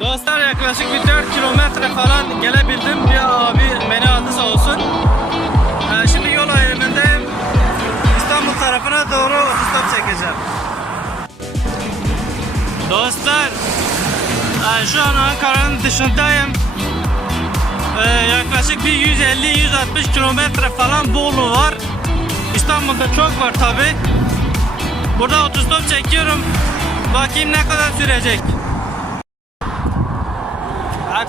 Dostlar yaklaşık bir 4 kilometre falan gelebildim. Bir abi beni aldı sağ olsun. Ee, şimdi yol ayrımındayım. İstanbul tarafına doğru otostop çekeceğim. Dostlar e, şu an Ankara'nın dışındayım. Ee, yaklaşık bir 150-160 kilometre falan Bolu var. İstanbul'da çok var tabi. Burada otostop çekiyorum. Bakayım ne kadar sürecek.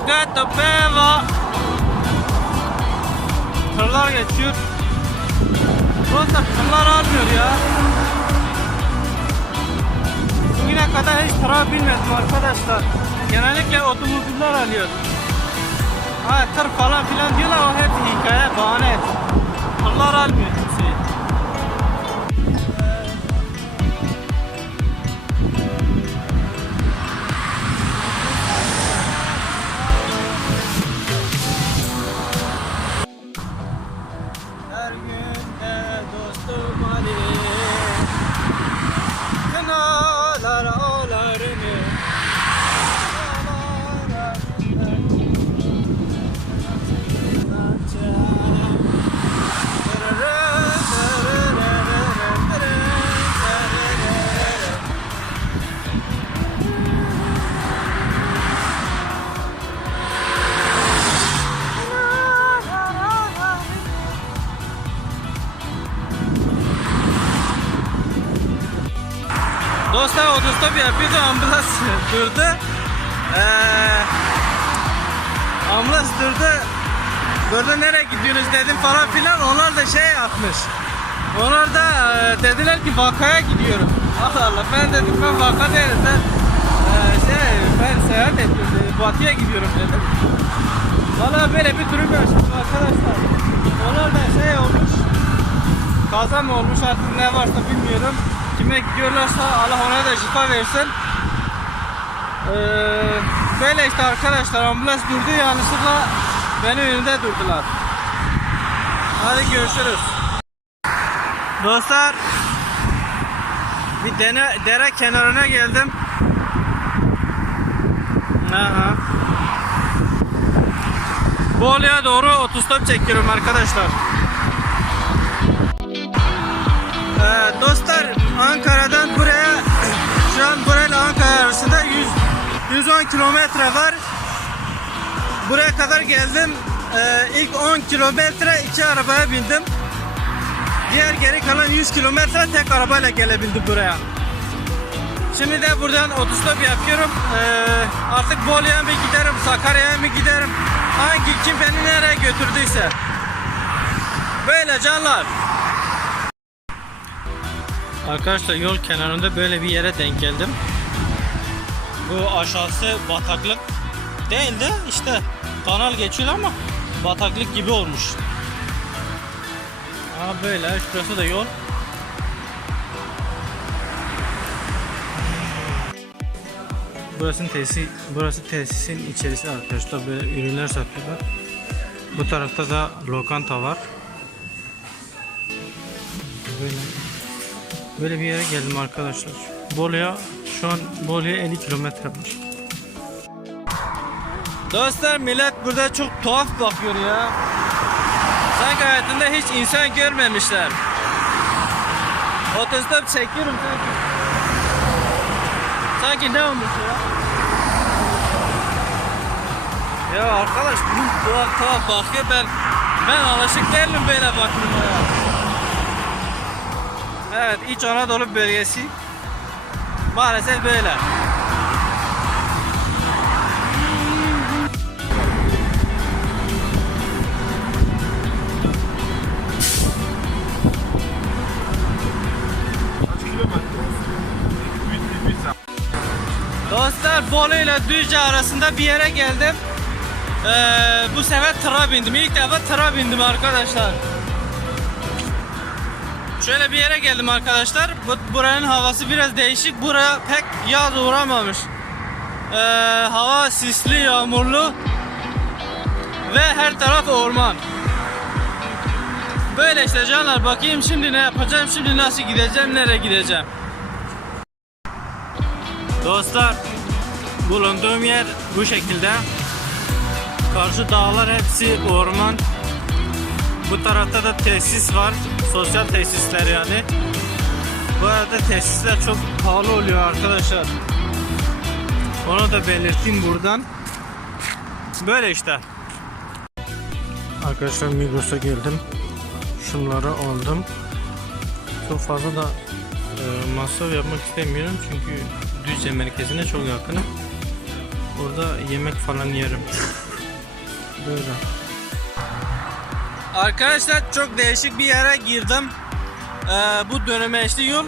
Hakikaten beva. Tırlar geçiyor. Dostlar tırlar almıyor ya. Bugüne kadar hiç tıra binmedim arkadaşlar. Genellikle otomobiller alıyor. Ha tır falan filan diyorlar o hep hikaye bahane. Tırlar almıyor Otostop yapıyordu ambulans durdu. Ee, ambulans durdu. Burada nereye gidiyorsunuz dedim falan filan. Onlar da şey yapmış. Onlar da e, dediler ki vakaya gidiyorum. Allah Allah ben dedim ben vaka değilim ben e, şey ben seyahat ediyorum dedim. Batıya gidiyorum dedim. Valla böyle bir durum yaşadım arkadaşlar. Onlar da şey olmuş. Kaza mı olmuş artık ne varsa bilmiyorum. Kime gidiyorlarsa Allah ona da şifa versin. Ee, böyle işte arkadaşlar ambulans durdu yanlışlıkla benim önümde durdular. Hadi görüşürüz. Dostlar bir dene, dere kenarına geldim. Aha. Bolu'ya doğru otostop çekiyorum arkadaşlar. Ee, dostlar Ankara'dan buraya şu an burayla Ankara arasında 100 110 kilometre var. Buraya kadar geldim. Ee, ilk 10 kilometre iki arabaya bindim. Diğer geri kalan 100 kilometre tek arabayla gelebildim buraya. Şimdi de buradan otostop yapıyorum. Ee, artık Bolu'ya mı giderim, Sakarya'ya mı giderim? Hangi kim beni nereye götürdüyse. Böyle canlar. Arkadaşlar yol kenarında böyle bir yere denk geldim. Bu aşağısı bataklık değil de işte kanal geçiyor ama bataklık gibi olmuş. Aa böyle şurası da yol. Burası tesis, burası tesisin içerisi arkadaşlar böyle ürünler satıyorlar. Bu tarafta da lokanta var. Böyle Böyle bir yere geldim arkadaşlar. Bolu'ya şu an Bolu'ya 50 kilometre var. Dostlar millet burada çok tuhaf bakıyor ya. Sanki hayatında hiç insan görmemişler. Otostop çekiyorum sanki. Sanki ne olmuş ya? Ya arkadaş bu tuhaf tuhaf bakıyor ben ben alışık değilim böyle bakmaya. Evet İç Anadolu bölgesi maalesef böyle. Dostlar Bolu ile Düzce arasında bir yere geldim. Ee, bu sefer tıra bindim. İlk defa tıra bindim arkadaşlar. Şöyle bir yere geldim arkadaşlar. Bu, buranın havası biraz değişik. Buraya pek yağ uğramamış. Ee, hava sisli, yağmurlu ve her taraf orman. Böyle işte canlar bakayım şimdi ne yapacağım, şimdi nasıl gideceğim, nereye gideceğim. Dostlar Bulunduğum yer bu şekilde. Karşı dağlar hepsi orman. Bu tarafta da tesis var. Sosyal tesisler yani. Bu arada tesisler çok pahalı oluyor arkadaşlar. Onu da belirteyim buradan. Böyle işte. Arkadaşlar Migros'a geldim. Şunları aldım. Çok fazla da e, masraf yapmak istemiyorum çünkü Düzce merkezine çok yakınım. Orada yemek falan yerim. Böyle. Arkadaşlar çok değişik bir yere girdim. Ee, bu dönemeçli yol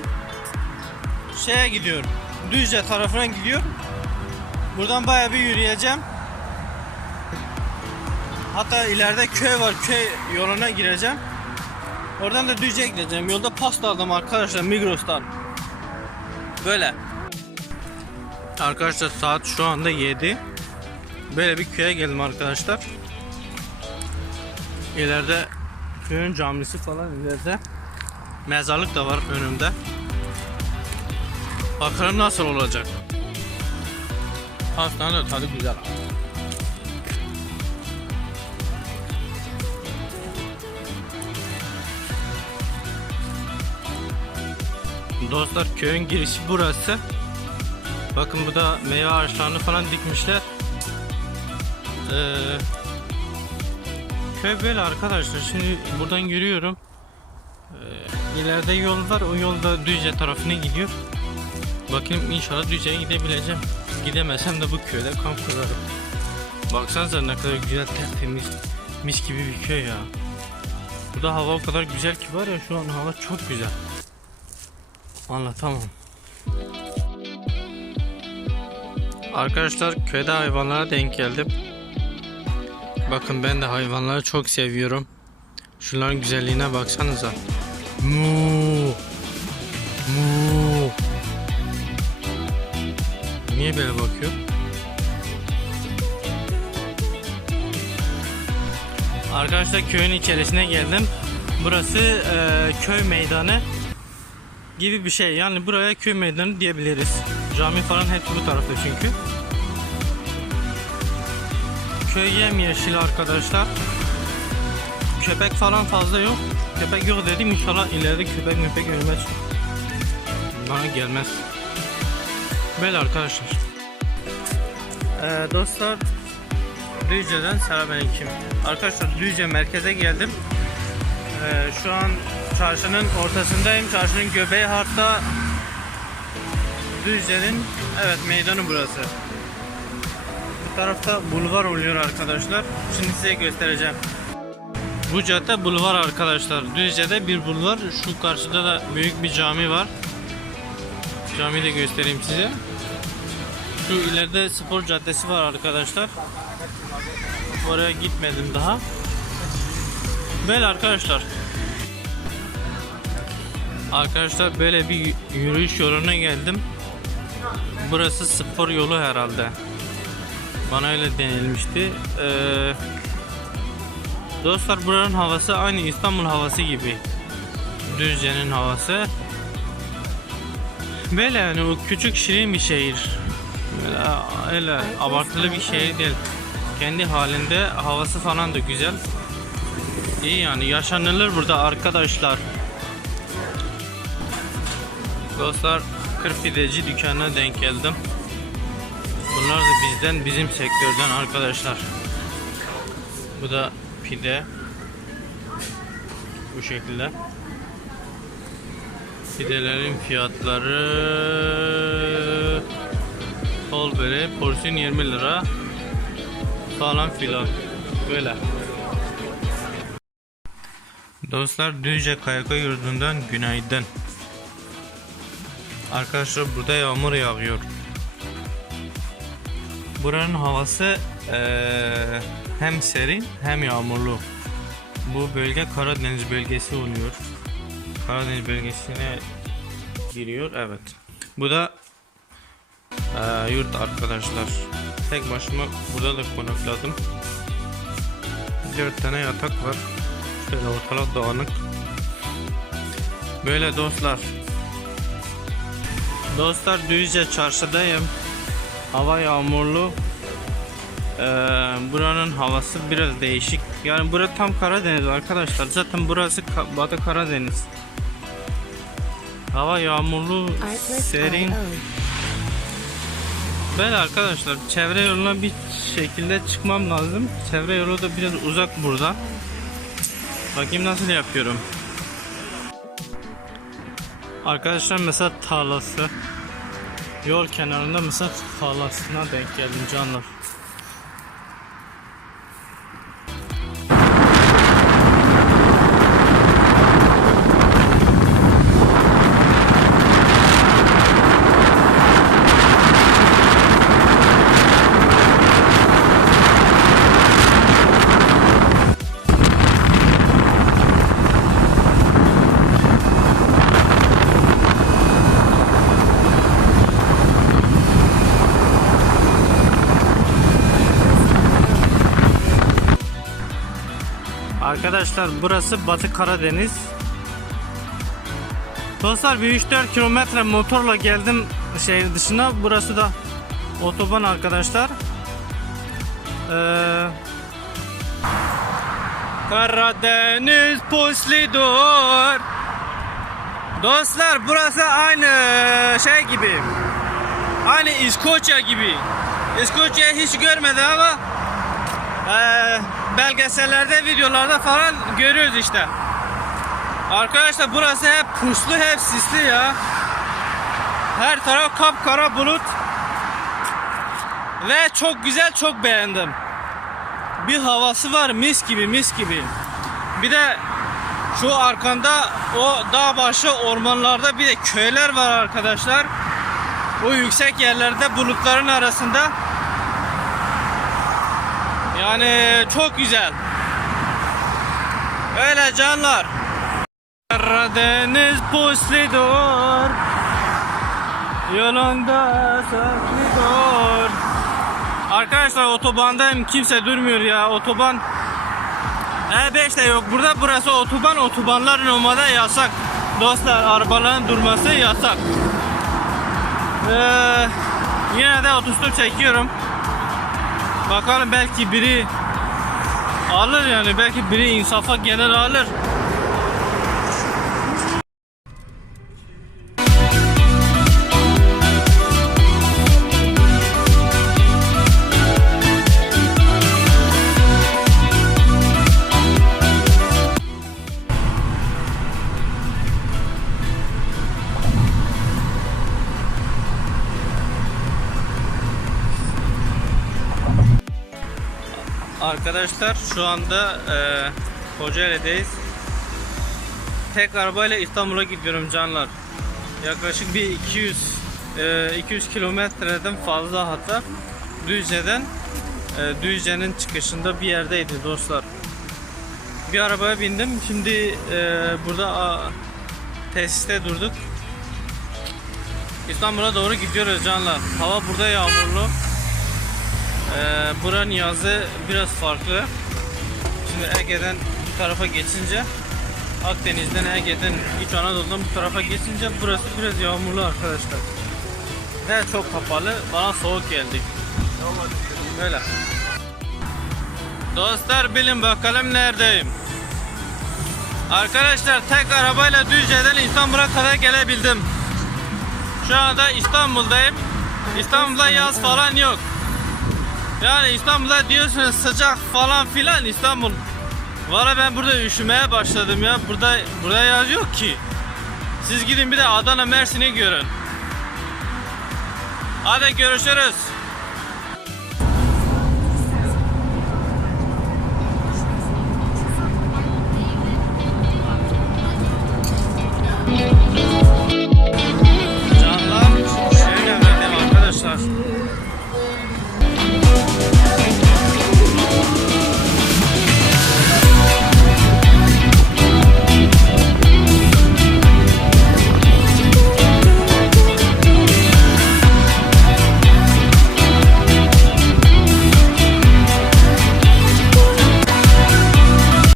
şeye gidiyor. Düzce tarafına gidiyor. Buradan bayağı bir yürüyeceğim. Hatta ileride köy var. Köy yoluna gireceğim. Oradan da Düzce'ye gideceğim. Yolda pasta aldım arkadaşlar Migros'tan. Böyle. Arkadaşlar saat şu anda 7. Böyle bir köye geldim arkadaşlar. İleride köyün camisi falan ileride. Mezarlık da var önümde. Bakalım nasıl olacak. Pastanın da tadı güzel. Dostlar köyün girişi burası. Bakın bu da meyve ağaçlarını falan dikmişler. Ee, köy böyle arkadaşlar. Şimdi buradan yürüyorum. Ee, ileride yol var. O yolda Düzce tarafına gidiyor. Bakayım inşallah Düzce'ye gidebileceğim. Gidemesem de bu köyde kamp kurarım. Baksanıza ne kadar güzel tertemiz mis gibi bir köy ya. Burada hava o kadar güzel ki var ya şu an hava çok güzel. Anlatamam. Arkadaşlar köyde hayvanlara denk geldim. Bakın ben de hayvanları çok seviyorum. Şunların güzelliğine baksanıza. Mu. Mu. Niye böyle bakıyor? Arkadaşlar köyün içerisine geldim. Burası e, köy meydanı gibi bir şey. Yani buraya köy meydanı diyebiliriz. Cami falan hepsi bu tarafta çünkü. Köy yemyeşil arkadaşlar. Köpek falan fazla yok. Köpek yok dedim inşallah ileride köpek köpek ölmez. Bana gelmez. Böyle arkadaşlar. Ee, dostlar Düzce'den selamünaleyküm. Arkadaşlar Düzce merkeze geldim. Ee, şu an çarşının ortasındayım. Çarşının göbeği hatta Düzce'nin evet meydanı burası. Tarafta bulvar oluyor arkadaşlar. Şimdi size göstereceğim. Bu cadde bulvar arkadaşlar. Düzce'de bir bulvar. Şu karşıda da büyük bir cami var. Camiyi de göstereyim size. Şu ileride spor caddesi var arkadaşlar. Oraya gitmedim daha. Böyle arkadaşlar. Arkadaşlar böyle bir yürüyüş yoluna geldim. Burası spor yolu herhalde. Bana öyle denilmişti. Ee, dostlar buranın havası aynı İstanbul havası gibi. Düzce'nin havası. Böyle yani o küçük şirin bir şehir. Öyle, öyle abartılı bir şehir değil. Kendi halinde havası falan da güzel. İyi yani yaşanılır burada arkadaşlar. Dostlar kırpideci dükkanına denk geldim. Bunlar da bizden bizim sektörden arkadaşlar. Bu da pide. Bu şekilde. Pidelerin fiyatları Tol böyle porsiyon 20 lira falan filan böyle. Dostlar Düzce Kayaka Yurdu'ndan günaydın. Arkadaşlar burada yağmur yağıyor. Buranın havası eee, hem serin hem yağmurlu. Bu bölge Karadeniz bölgesi oluyor. Karadeniz bölgesine giriyor. Evet. Bu da eee, yurt arkadaşlar. Tek başıma burada da konakladım. 4 tane yatak var. Şöyle ortalık dağınık. Böyle dostlar. Dostlar Düzce çarşıdayım. Hava yağmurlu. Ee, buranın havası biraz değişik. Yani burası tam Karadeniz arkadaşlar. Zaten burası Batı Karadeniz. Hava yağmurlu, serin. Böyle arkadaşlar çevre yoluna bir şekilde çıkmam lazım. Çevre yolu da biraz uzak burada. Bakayım nasıl yapıyorum. Arkadaşlar mesela tarlası. Yol kenarında mesela tarlasına denk geldim canlar. Arkadaşlar burası Batı Karadeniz. Dostlar bir 3-4 kilometre motorla geldim şehir dışına. Burası da otoban arkadaşlar. Ee, Karadeniz Puslidur. Dostlar burası aynı şey gibi. Aynı İskoçya gibi. İskoçya'yı hiç görmedim ama ee, belgesellerde, videolarda falan görüyoruz işte. Arkadaşlar burası hep puslu, hep sisli ya. Her taraf kapkara bulut. Ve çok güzel, çok beğendim. Bir havası var mis gibi, mis gibi. Bir de şu arkanda o dağ başı ormanlarda bir de köyler var arkadaşlar. O yüksek yerlerde bulutların arasında yani çok güzel. Öyle canlar. Karadeniz puslidur. Yolunda saklıdır. Arkadaşlar otobandayım kimse durmuyor ya otoban E5 de yok burada burası otoban otobanlar normalde yasak dostlar arabaların durması yasak ee, yine de otostop çekiyorum Bakalım belki biri alır yani belki biri insafa gelir alır. Arkadaşlar şu anda e, Kocaeli'deyiz. Tek arabayla İstanbul'a gidiyorum canlar. Yaklaşık bir 200 e, 200 kilometreden fazla hatta Düzce'den e, Düzce'nin çıkışında bir yerdeydi dostlar. Bir arabaya bindim. Şimdi e, burada a, tesiste durduk. İstanbul'a doğru gidiyoruz canlar. Hava burada yağmurlu. Ee, buranın yazı biraz farklı. Şimdi Ege'den bu tarafa geçince Akdeniz'den Ege'den İç Anadolu'dan bu tarafa geçince burası biraz yağmurlu arkadaşlar. Ve çok kapalı. Bana soğuk geldi. Böyle. Dostlar bilin bakalım neredeyim. Arkadaşlar tek arabayla Düzce'den İstanbul'a kadar gelebildim. Şu anda İstanbul'dayım. İstanbul'da yaz falan yok. Yani İstanbul'da diyorsunuz sıcak falan filan İstanbul. Valla ben burada üşümeye başladım ya. Burada burada yaz yok ki. Siz gidin bir de Adana Mersin'i görün. Hadi görüşürüz.